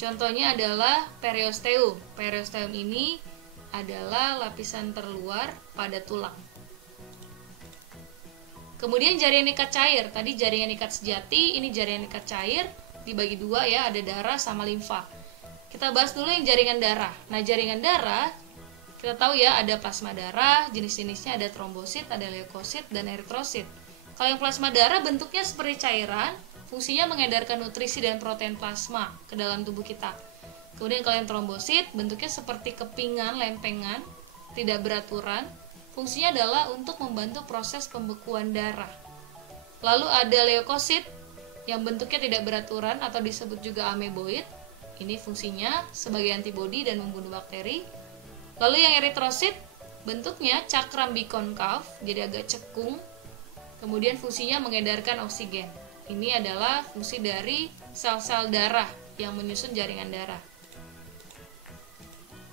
Contohnya adalah periosteum. Periosteum ini adalah lapisan terluar pada tulang. Kemudian jaringan ikat cair. Tadi jaringan ikat sejati, ini jaringan ikat cair, dibagi dua ya, ada darah sama limfa. Kita bahas dulu yang jaringan darah. Nah, jaringan darah kita tahu ya, ada plasma darah, jenis-jenisnya ada trombosit, ada leukosit, dan eritrosit. Kalau yang plasma darah bentuknya seperti cairan, fungsinya mengedarkan nutrisi dan protein plasma ke dalam tubuh kita. Kemudian kalau yang trombosit bentuknya seperti kepingan, lempengan, tidak beraturan. Fungsinya adalah untuk membantu proses pembekuan darah. Lalu ada leukosit yang bentuknya tidak beraturan atau disebut juga ameboid. Ini fungsinya sebagai antibodi dan membunuh bakteri. Lalu yang eritrosit bentuknya cakram bikonkav, jadi agak cekung. Kemudian fungsinya mengedarkan oksigen. Ini adalah fungsi dari sel-sel darah yang menyusun jaringan darah.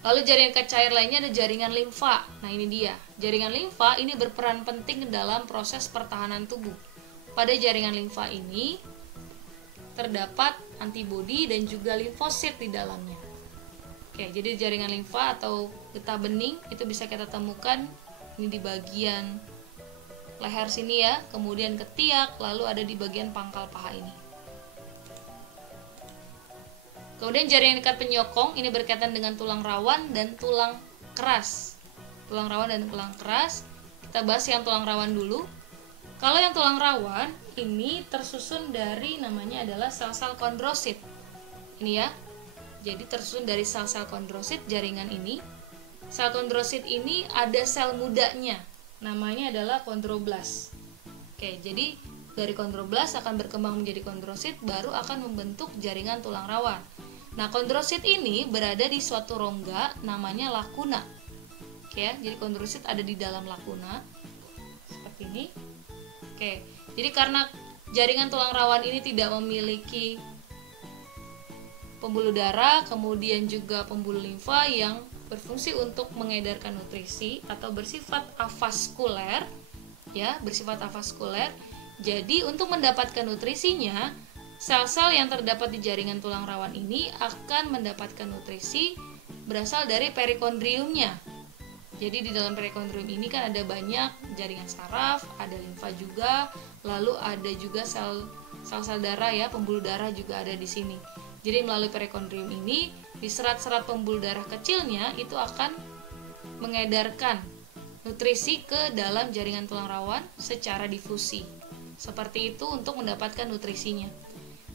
Lalu jaringan ikat cair lainnya ada jaringan limfa. Nah, ini dia. Jaringan limfa ini berperan penting dalam proses pertahanan tubuh. Pada jaringan limfa ini terdapat antibodi dan juga limfosit di dalamnya. Oke, jadi jaringan limfa atau getah bening itu bisa kita temukan ini di bagian leher sini ya, kemudian ketiak, lalu ada di bagian pangkal paha ini. Kemudian jaringan ikat penyokong ini berkaitan dengan tulang rawan dan tulang keras. Tulang rawan dan tulang keras. Kita bahas yang tulang rawan dulu. Kalau yang tulang rawan ini tersusun dari namanya adalah sel-sel kondrosit. Ini ya. Jadi tersusun dari sel-sel kondrosit jaringan ini. Sel kondrosit ini ada sel mudanya. Namanya adalah kondroblas. Oke, jadi dari kondroblas akan berkembang menjadi kondrosit, baru akan membentuk jaringan tulang rawan. Nah, kondrosit ini berada di suatu rongga namanya lakuna. Oke ya, jadi kondrosit ada di dalam lakuna seperti ini. Oke, jadi karena jaringan tulang rawan ini tidak memiliki pembuluh darah, kemudian juga pembuluh limfa yang berfungsi untuk mengedarkan nutrisi atau bersifat avaskuler, ya, bersifat avaskuler. Jadi untuk mendapatkan nutrisinya, sel-sel yang terdapat di jaringan tulang rawan ini akan mendapatkan nutrisi berasal dari perikondriumnya. Jadi di dalam perikondrium ini kan ada banyak jaringan saraf, ada limfa juga, lalu ada juga sel-sel darah ya, pembuluh darah juga ada di sini. Jadi melalui perikondrium ini, di serat-serat pembuluh darah kecilnya itu akan mengedarkan nutrisi ke dalam jaringan tulang rawan secara difusi. Seperti itu untuk mendapatkan nutrisinya.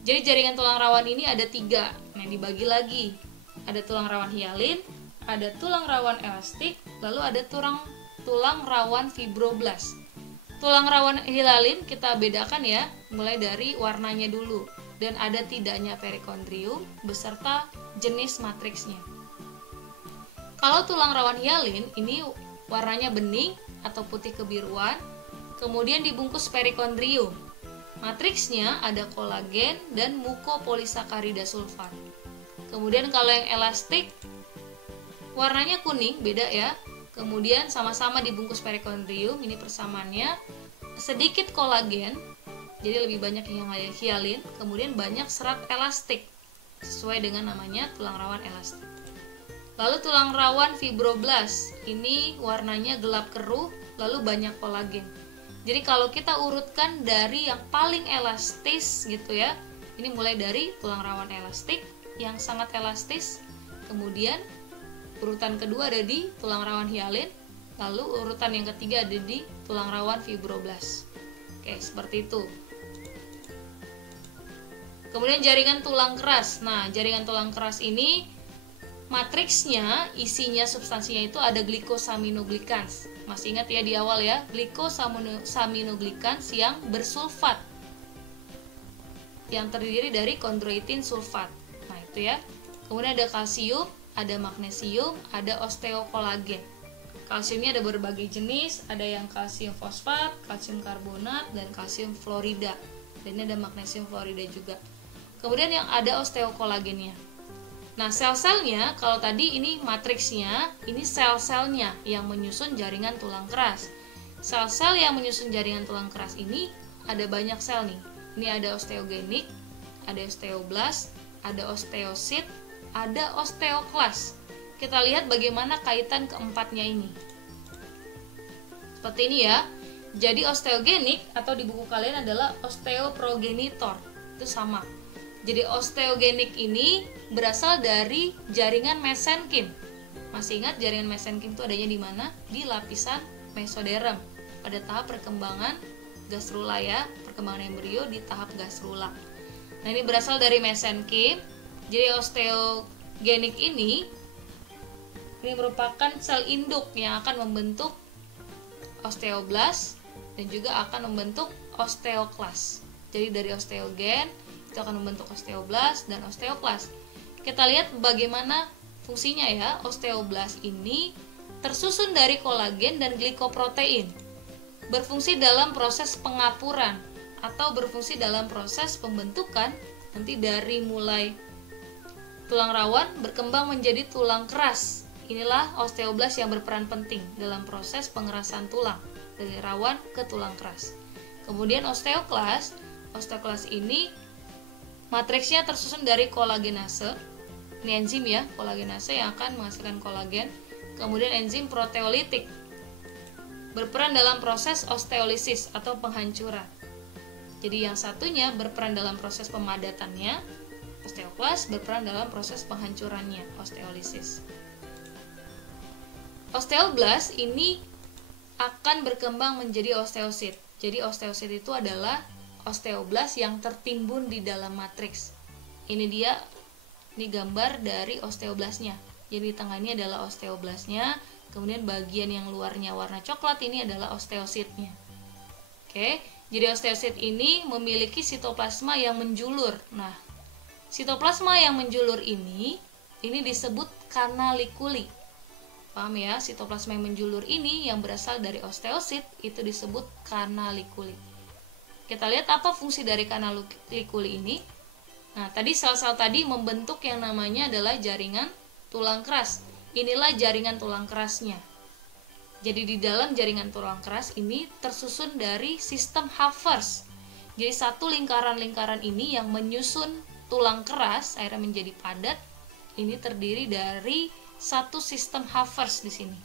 Jadi jaringan tulang rawan ini ada 3. Nah, dibagi lagi. Ada tulang rawan hialin, ada tulang rawan elastik, lalu ada tulang rawan fibroblas. Tulang rawan hialin kita bedakan ya, mulai dari warnanya dulu. Dan ada tidaknya perikondrium beserta jenis matriksnya. Kalau tulang rawan hialin ini warnanya bening atau putih kebiruan, kemudian dibungkus perikondrium. Matriksnya ada kolagen dan mukopolisakarida sulfat. Kemudian kalau yang elastik warnanya kuning, beda ya. Kemudian sama-sama dibungkus perikondrium, ini persamaannya sedikit kolagen, jadi lebih banyak yang hialin, kemudian banyak serat elastik sesuai dengan namanya tulang rawan elastik. Lalu tulang rawan fibroblas, ini warnanya gelap keruh, lalu banyak kolagen. Jadi kalau kita urutkan dari yang paling elastis gitu ya, ini mulai dari tulang rawan elastik yang sangat elastis, kemudian urutan kedua ada di tulang rawan hialin, lalu urutan yang ketiga ada di tulang rawan fibroblas. Oke, seperti itu. Kemudian jaringan tulang keras. Nah, jaringan tulang keras ini matriksnya, isinya, substansinya itu ada glikosaminoglikans. Masih ingat ya di awal ya, glikosaminoglikans yang bersulfat, yang terdiri dari kondroitin sulfat. Nah, itu ya. Kemudian ada kalsium, ada magnesium, ada osteokolagen. Kalsiumnya ada berbagai jenis, ada yang kalsium fosfat, kalsium karbonat, dan kalsium fluorida. Dan ini ada magnesium fluorida juga. Kemudian yang ada osteokolagennya. Nah, sel-selnya, kalau tadi ini matriksnya, ini sel-selnya yang menyusun jaringan tulang keras. Sel-sel yang menyusun jaringan tulang keras ini ada banyak sel nih. Ini ada osteogenik, ada osteoblast, ada osteosit, ada osteoklas. Kita lihat bagaimana kaitan keempatnya ini. Seperti ini ya. Jadi osteogenik atau di buku kalian adalah osteoprogenitor. Itu sama. Jadi osteogenik ini berasal dari jaringan mesenkim. Masih ingat jaringan mesenkim itu adanya di mana? Di lapisan mesoderm pada tahap perkembangan gastrula ya, perkembangan embrio di tahap gastrula. Nah, ini berasal dari mesenkim. Jadi osteogenik ini merupakan sel induk yang akan membentuk osteoblas dan juga akan membentuk osteoklas. Jadi dari osteogen itu akan membentuk osteoblas dan osteoklas. Kita lihat bagaimana fungsinya ya. Osteoblas ini tersusun dari kolagen dan glikoprotein. Berfungsi dalam proses pengapuran atau berfungsi dalam proses pembentukan nanti dari mulai tulang rawan berkembang menjadi tulang keras. Inilah osteoblas yang berperan penting dalam proses pengerasan tulang dari rawan ke tulang keras. Kemudian osteoklas ini matriksnya tersusun dari kolagenase. Ini enzim ya, kolagenase yang akan menghasilkan kolagen. Kemudian enzim proteolitik berperan dalam proses osteolisis atau penghancuran. Jadi yang satunya berperan dalam proses pemadatannya, osteoklas berperan dalam proses penghancurannya, osteolisis. Osteoblas ini akan berkembang menjadi osteosit. Jadi osteosit itu adalah osteoblas yang tertimbun di dalam matriks. Ini dia, ini gambar dari osteoblasnya. Jadi di tengah ini adalah osteoblasnya, kemudian bagian yang luarnya warna coklat ini adalah osteositnya. Oke, jadi osteosit ini memiliki sitoplasma yang menjulur. Nah, sitoplasma yang menjulur ini disebut kanalikuli. Paham ya, sitoplasma yang menjulur ini yang berasal dari osteosit itu disebut kanalikuli. Kita lihat apa fungsi dari kanalikuli ini. Nah, tadi sel-sel tadi membentuk yang namanya adalah jaringan tulang keras. Inilah jaringan tulang kerasnya. Jadi di dalam jaringan tulang keras ini tersusun dari sistem Haffers. Jadi satu lingkaran-lingkaran ini yang menyusun tulang keras akhirnya menjadi padat. Ini terdiri dari satu sistem Haffers di sini.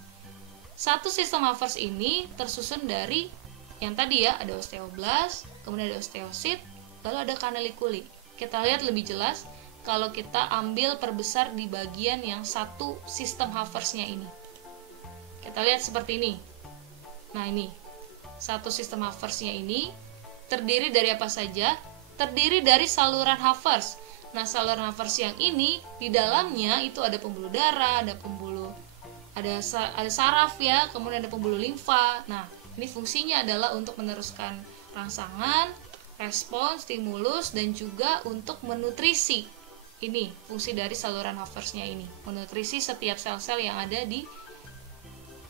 Satu sistem Haffers ini tersusun dari yang tadi ya, ada osteoblas, kemudian ada osteosit, lalu ada kanalikuli. Kita lihat lebih jelas kalau kita ambil perbesar di bagian yang satu sistem Haffers-nya ini. Kita lihat seperti ini. Nah, ini satu sistem Haffers-nya ini terdiri dari apa saja? Terdiri dari saluran Haffers. Nah, saluran Haffers yang ini di dalamnya itu ada pembuluh darah, ada saraf ya, kemudian ada pembuluh limfa. Nah, ini fungsinya adalah untuk meneruskan rangsangan, respon, stimulus, dan juga untuk menutrisi. Ini fungsi dari saluran Haffers-nya ini, menutrisi setiap sel-sel yang ada di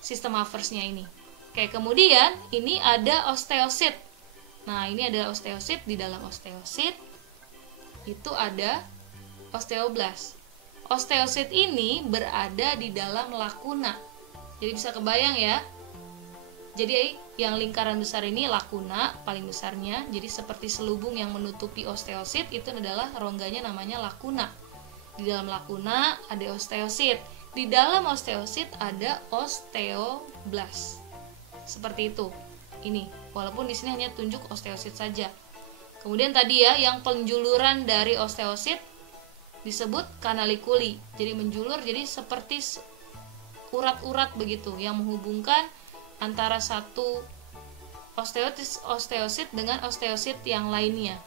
sistem Haffers-nya ini. Oke, kemudian ini ada osteosit. Nah, ini ada osteosit. Di dalam osteosit itu ada osteoblas. Osteosit ini berada di dalam lakuna. Jadi bisa kebayang ya. Jadi yang lingkaran besar ini lakuna paling besarnya. Jadi seperti selubung yang menutupi osteosit itu adalah rongganya namanya lakuna. Di dalam lakuna ada osteosit. Di dalam osteosit ada osteoblas. Seperti itu. Ini, walaupun di sini hanya tunjuk osteosit saja. Kemudian tadi ya, yang penjuluran dari osteosit disebut kanalikuli. Jadi menjulur, jadi seperti urat-urat begitu yang menghubungkan antara satu osteosit dengan osteosit yang lainnya.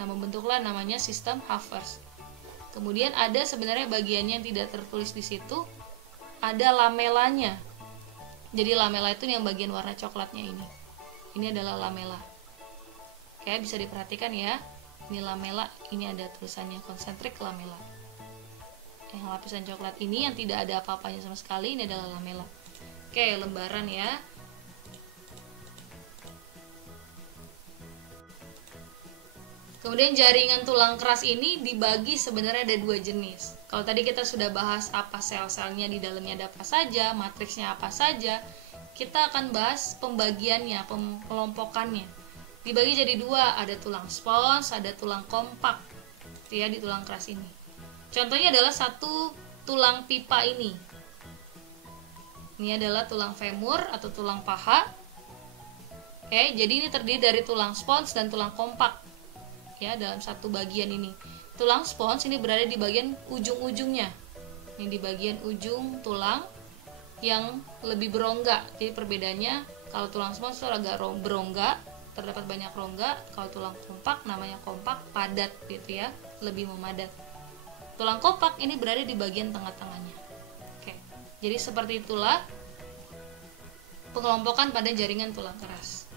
Nah, membentuklah namanya sistem Haffers. Kemudian ada sebenarnya bagiannya yang tidak tertulis di situ, ada lamelanya. Jadi lamela itu yang bagian warna coklatnya ini. Ini adalah lamela. Oke, bisa diperhatikan ya. Ini lamela, ini ada tulisannya konsentrik lamela. Yang lapisan coklat ini yang tidak ada apa-apanya sama sekali, ini adalah lamela. Oke, lembaran ya. Kemudian jaringan tulang keras ini dibagi sebenarnya ada dua jenis. Kalau tadi kita sudah bahas apa sel-selnya di dalamnya ada apa saja, matriksnya apa saja, kita akan bahas pembagiannya, pengelompokannya. Dibagi jadi dua, ada tulang spons, ada tulang kompak. Itu ya di tulang keras ini. Contohnya adalah satu tulang pipa ini. Ini adalah tulang femur atau tulang paha. Oke, jadi ini terdiri dari tulang spons dan tulang kompak. Ya, dalam satu bagian ini. Tulang spons ini berada di bagian ujung-ujungnya. Ini di bagian ujung tulang yang lebih berongga. Jadi perbedaannya, kalau tulang spons itu agak berongga, terdapat banyak rongga. Kalau tulang kompak namanya kompak, padat gitu ya, lebih memadat. Tulang kompak ini berada di bagian tengah-tengahnya. Oke. Jadi seperti itulah pengelompokan pada jaringan tulang keras.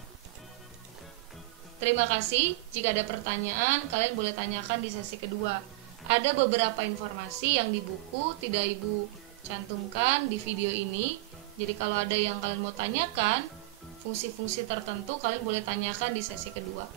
Terima kasih. Jika ada pertanyaan, kalian boleh tanyakan di sesi kedua. Ada beberapa informasi yang di buku tidak Ibu cantumkan di video ini. Jadi kalau ada yang kalian mau tanyakan, fungsi-fungsi tertentu kalian boleh tanyakan di sesi kedua.